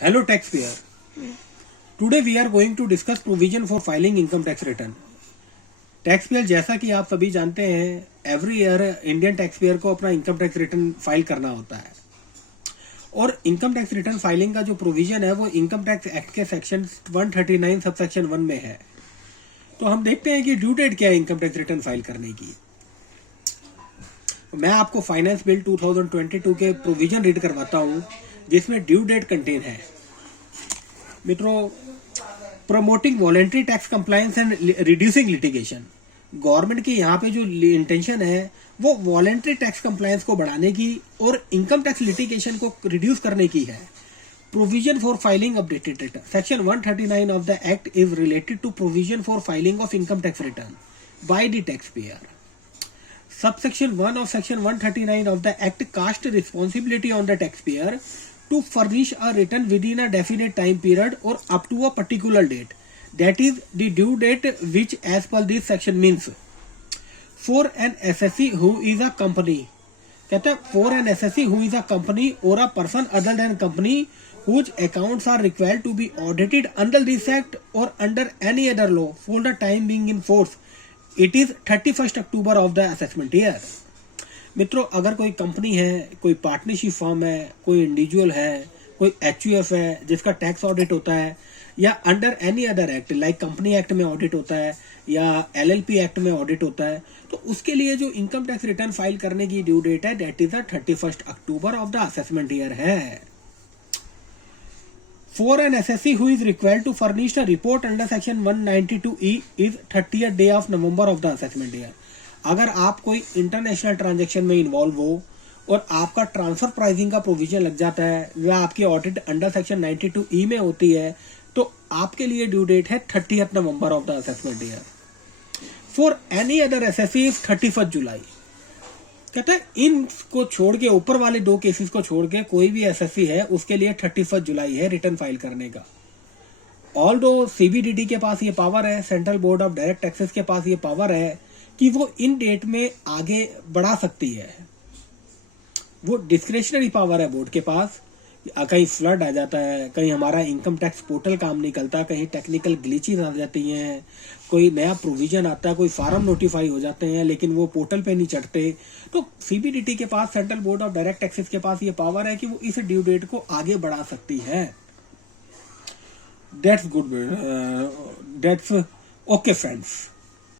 Hello taxpayer. Today we are going to discuss provision for filing income tax return. Taxpayer जैसा कि आप सभी जानते हैं एवरी ईयर इंडियन टैक्सपेयर को अपना इनकम टैक्स रिटर्न फाइल करना होता है और इनकम टैक्स रिटर्न फाइलिंग का जो प्रोविजन है वो इनकम टैक्स एक्ट के सेक्शन 139 सब सेक्शन 1 में है। तो हम देखते हैं कि ड्यू डेट क्या है इनकम टैक्स रिटर्न फाइल करने की। मैं आपको फाइनेंस बिल 2022 के प्रोविजन रीड करवाता हूं जिसमें ड्यू डेट कंटेन है। मित्रों, promoting voluntary tax compliance and reducing litigation, government की यहाँ पे जो इंटेंशन है वो वॉलेंट्री टैक्स कंप्लायंस को बढ़ाने की और इनकम टैक्स लिटिगेशन को रिड्यूस करने की है। Provision for filing updated return, section 139 of the act is related to provision for filing of income tax return by the taxpayer. Subsection 1 of Section 139 of the Act casts responsibility on the taxpayer to furnish a return within a definite time period or up to a particular date. That is the due date which as per this section means for an assessee who is a company, कहते हैं for an assessee who is a company or a person other than company whose accounts are required to be audited under this act or under any other law for the time being in force. It is 31 October of the assessment year. मित्रों, अगर कोई company है, कोई partnership form है, कोई individual है, कोई HUF है जिसका टैक्स ऑडिट होता है या under any other act like company act में ऑडिट होता है या एलएलपी एक्ट में ऑडिट होता है, तो उसके लिए जो इनकम टैक्स रिटर्न फाइल करने की ड्यू डेट है that is 31 October of the assessment year है। For an assessee who is required to furnish a report under section 192E is 30th day of November of the assessment year. अगर आप कोई international transaction में involve हो और आपका transfer pricing का provision लग जाता है या आपकी ऑडिट अंडर सेक्शन 92E में होती है तो आपके लिए ड्यू डेट है 30th November of the assessment year. For any other SSC is 31st जुलाई। कहता है इनको छोड़ के, ऊपर वाले दो केसेस को छोड़ के कोई भी एसएससी है उसके लिए 31 जुलाई है रिटर्न फाइल करने का। ऑल दो सीबीडीटी के पास ये पावर है, central board of direct taxes के पास ये पावर है कि वो इन डेट में आगे बढ़ा सकती है। वो डिस्क्रिशनरी पावर है बोर्ड के पास। कहीं फ्लड आ जाता है, कहीं हमारा इनकम टैक्स पोर्टल काम नहीं करता, कहीं टेक्निकल ग्लिचेस आ जाती हैं, कोई नया प्रोविजन आता है, कोई फार्म नोटिफाई हो जाते हैं लेकिन वो पोर्टल पे नहीं चढ़ते, तो सीबीडीटी के पास, central board of direct taxes के पास ये पावर है कि वो इस ड्यू डेट को आगे बढ़ा सकती है। That's good, that's okay friends.